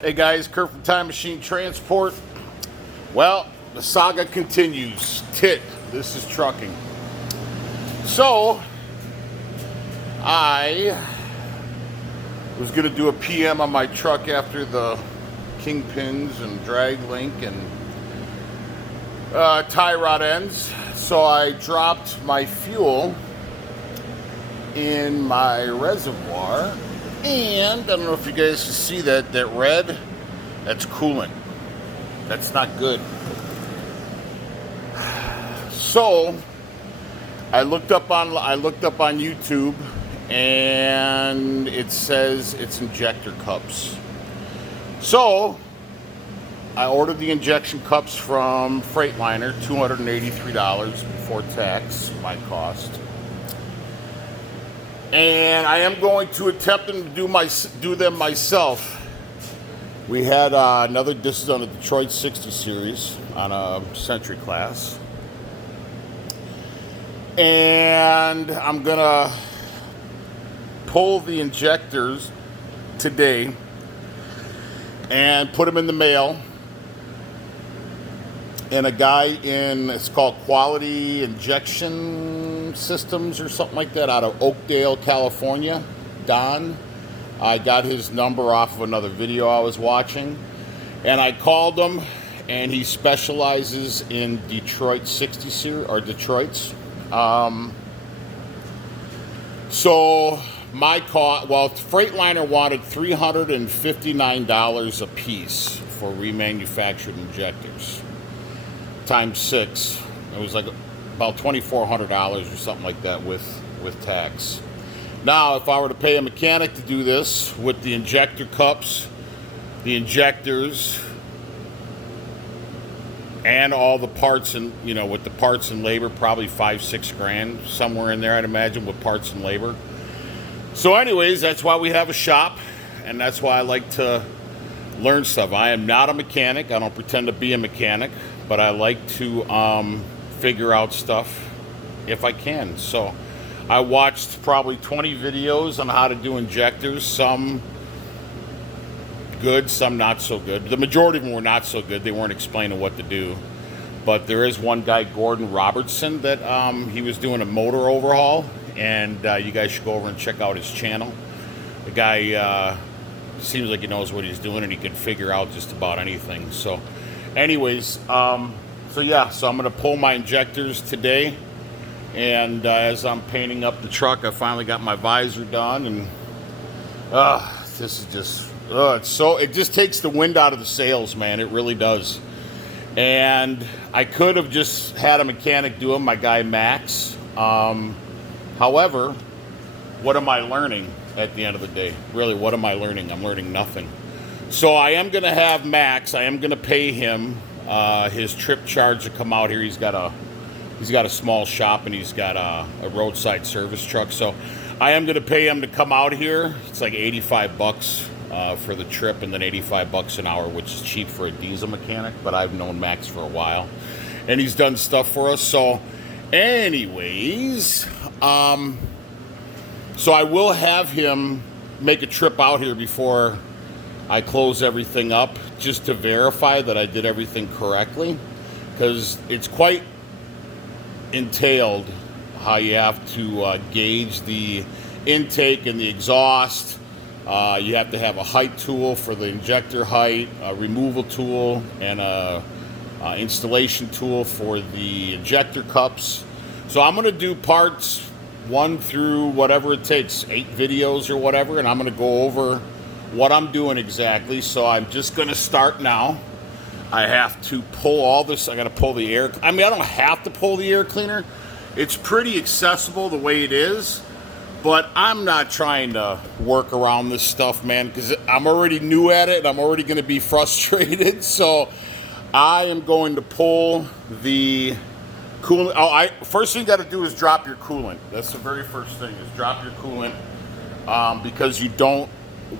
Hey guys, Kurt from Time Machine Transport. Well, the saga continues. This is trucking. So, I was going to do a PM on my truck after the kingpins and drag link and tie rod ends. So I dropped my fuel in my reservoir. And I don't know if you guys can see that red, that's coolant. That's not good. So I looked up on YouTube, and it says it's injector cups. So I ordered the injection cups from Freightliner, $283 before tax, my cost. And I am going to attempt to do them myself. We had this is on a Detroit 60 series on a Century class. And I'm gonna pull the injectors today and put them in the mail. And a guy it's called Quality Injection Systems or something like that, out of Oakdale, California, Don. I got his number off of another video I was watching, and I called him, and he specializes in Detroit 60 series, or Detroits. So my cost, Freightliner wanted $359 a piece for remanufactured injectors. Times 6, it was like about $2,400 or something like that with tax. Now, if I were to pay a mechanic to do this with the injector cups, the injectors, and all the parts, and with the parts and labor, probably $5-6 grand, somewhere in there, I'd imagine, with parts and labor. So anyways, that's why we have a shop, and that's why I like to learn stuff. I am not a mechanic. I don't pretend to be a mechanic, but I like to figure out stuff if I can. So I watched probably 20 videos on how to do injectors, some good, some not so good. The majority of them were not so good. They weren't explaining what to do. But there is one guy, Gordon Robertson, that he was doing a motor overhaul, and you guys should go over and check out his channel. The guy seems like he knows what he's doing, and he can figure out just about anything. So anyways, so I'm going to pull my injectors today, and as I'm painting up the truck, I finally got my visor done, and this is just, it just takes the wind out of the sails, man. It really does. And I could have just had a mechanic do them, my guy Max. However, what am I learning at the end of the day? Really, what am I learning? I'm learning nothing. So I am going to have Max. I am going to pay him his trip charge to come out here. He's got a small shop, and he's got a roadside service truck. So I am going to pay him to come out here. It's like $85 for the trip, and then $85 an hour, which is cheap for a diesel mechanic. But I've known Max for a while, and he's done stuff for us. So anyways, so I will have him make a trip out here before I close everything up, just to verify that I did everything correctly, because it's quite entailed how you have to gauge the intake and the exhaust. You have to have a height tool for the injector height, a removal tool, and a installation tool for the injector cups. So I'm going to do parts 1 through whatever it takes, 8 videos or whatever, and I'm going to go over what I'm doing exactly. So I'm just going to start now. I have to pull all this. I got to pull the air. I mean, I don't have to pull the air cleaner. It's pretty accessible the way it is, but I'm not trying to work around this stuff, man, because I'm already new at it, and I'm already going to be frustrated. So I am going to pull the coolant. First thing you got to do is drop your coolant. That's the very first thing, is drop your coolant, because you don't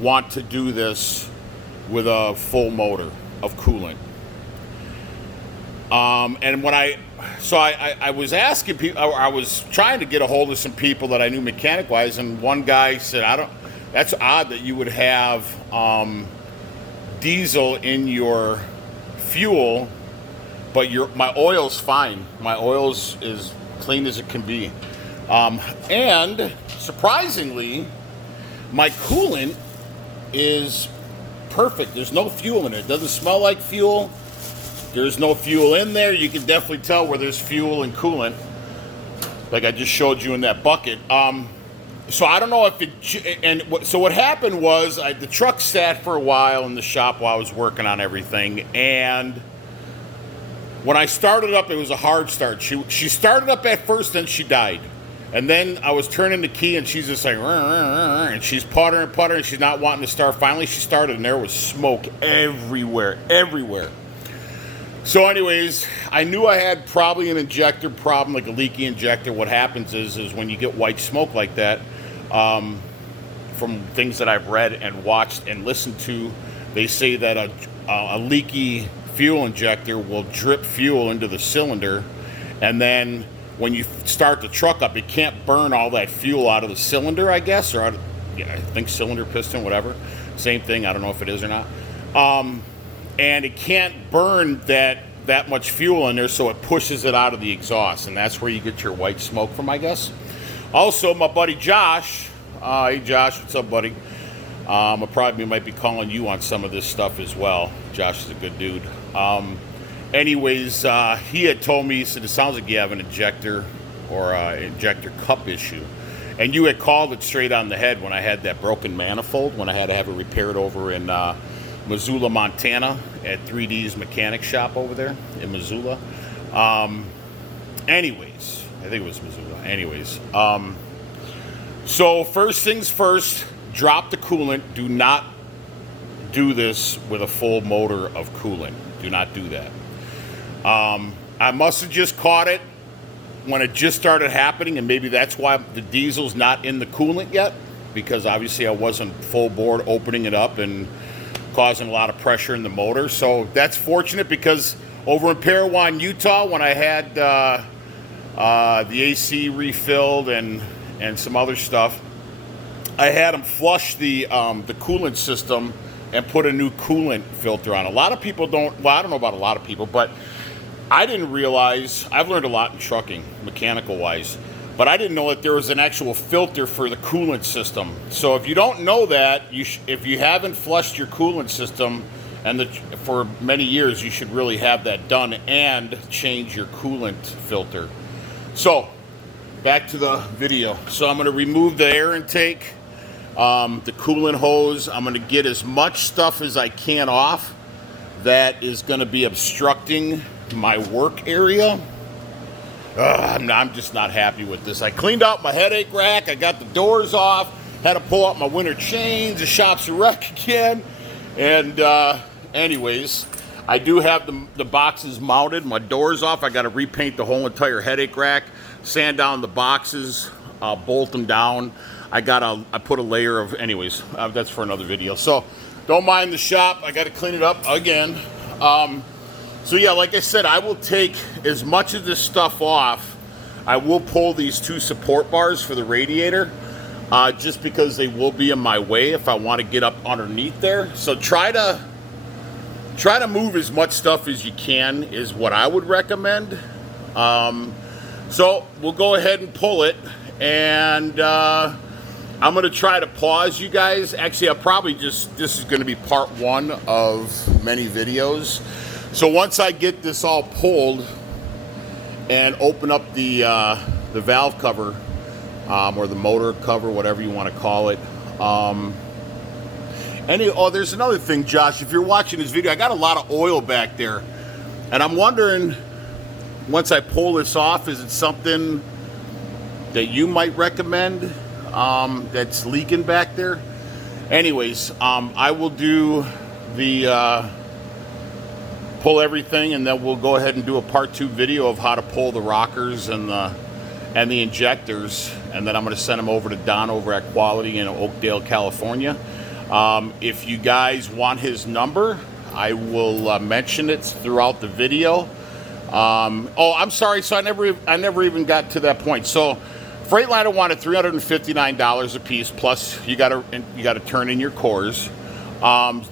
want to do this with a full motor of coolant. And when I was asking people, I was trying to get a hold of some people that I knew mechanic-wise, and one guy said, that's odd that you would have diesel in your fuel, but my oil's fine. My oil's as clean as it can be. And surprisingly, my coolant is perfect. There's no fuel in it. It doesn't smell like fuel. There's no fuel in there. You can definitely tell where there's fuel and coolant, like I just showed you in that bucket. So I don't know if it, so what happened was the truck sat for a while in the shop while I was working on everything, and when I started up, it was a hard start. She started up at first, then she died. And then I was turning the key, and she's just like, and she's puttering, and she's not wanting to start. Finally, she started, and there was smoke everywhere. So anyways, I knew I had probably an injector problem, like a leaky injector. What happens is when you get white smoke like that, from things that I've read and watched and listened to, they say that a leaky fuel injector will drip fuel into the cylinder, and then when you start the truck up, it can't burn all that fuel out of the cylinder, I guess, or I think cylinder, piston, whatever. Same thing. I don't know if it is or not. And it can't burn that much fuel in there, so it pushes it out of the exhaust, and that's where you get your white smoke from, I guess. Also, my buddy Josh, hey Josh, what's up, buddy? I probably might be calling you on some of this stuff as well. Josh is a good dude. Anyways, he had told me, he said, it sounds like you have an injector or injector cup issue. And you had called it straight on the head when I had that broken manifold, when I had to have it repaired over in Missoula, Montana, at 3D's mechanic shop over there in Missoula. Anyways, I think it was Missoula. Anyways, so first things first, drop the coolant. Do not do this with a full motor of coolant. Do not do that. I must have just caught it when it just started happening, and maybe that's why the diesel's not in the coolant yet, because obviously I wasn't full board opening it up and causing a lot of pressure in the motor. So that's fortunate, because over in Parowan, Utah, when I had the AC refilled and some other stuff, I had them flush the coolant system and put a new coolant filter on. A lot of people don't, well, I don't know about a lot of people, but I didn't realize, I've learned a lot in trucking, mechanical-wise, but I didn't know that there was an actual filter for the coolant system. So if you don't know that, if you haven't flushed your coolant system for many years, you should really have that done and change your coolant filter. So, back to the video. So I'm going to remove the air intake, the coolant hose. I'm going to get as much stuff as I can off that is going to be obstructing my work area. I'm just not happy with this. I cleaned out my headache rack. I got the doors off. Had to pull out my winter chains. The shop's a wreck again. And anyways, I do have the boxes mounted. My doors off. I got to repaint the whole entire headache rack, sand down the boxes, bolt them down. I put a layer of, anyways, that's for another video. So don't mind the shop. I got to clean it up again. So yeah, like I said, I will take as much of this stuff off. I will pull these two support bars for the radiator, just because they will be in my way if I want to get up underneath there. So try to move as much stuff as you can is what I would recommend. So we'll go ahead and pull it, and I'm going to try to pause you guys. Actually, this is going to be part one of many videos. So once I get this all pulled and open up the valve cover, or the motor cover, whatever you want to call it. There's another thing, Josh. If you're watching this video, I got a lot of oil back there, and I'm wondering, once I pull this off, is it something that you might recommend that's leaking back there? Anyways, I will do the pull everything, and then we'll go ahead and do a part 2 video of how to pull the rockers and the injectors, and then I'm going to send them over to Don over at Quality in Oakdale, California. If you guys want his number, I will mention it throughout the video. Oh, I'm sorry. So I never even got to that point. So Freightliner wanted $359 a piece, plus you got to turn in your cores.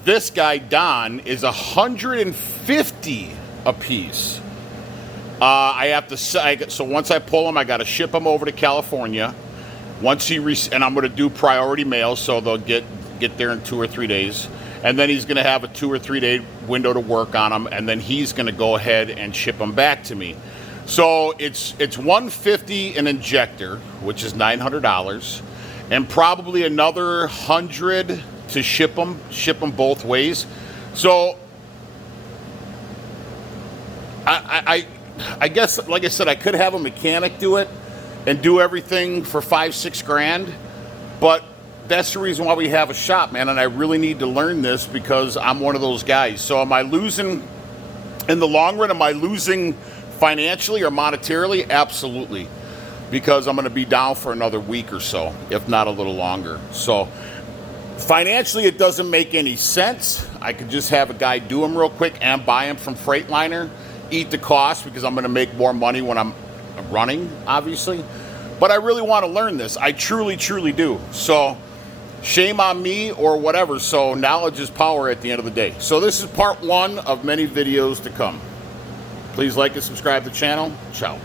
This guy, Don, is $150 a piece. I have to so once I pull them, I got to ship them over to California. Once and I'm going to do priority mail, so they'll get there in 2 or 3 days. And then he's going to have a 2 or 3 day window to work on them, and then he's going to go ahead and ship them back to me. So it's $150 an injector, which is $900, and probably another $100 to ship them both ways. So I guess, like I said, I could have a mechanic do it and do everything for $5-6 grand, but that's the reason why we have a shop, man. And I really need to learn this because I'm one of those guys. So am I losing in the long run? Am I losing financially or monetarily? Absolutely, because I'm going to be down for another week or so, if not a little longer. So financially, it doesn't make any sense. I could just have a guy do them real quick and buy them from Freightliner, eat the cost because I'm going to make more money when I'm running, obviously. But I really want to learn this. I truly, truly do. So shame on me or whatever. So knowledge is power at the end of the day. So this is part 1 of many videos to come. Please like and subscribe to the channel. Ciao.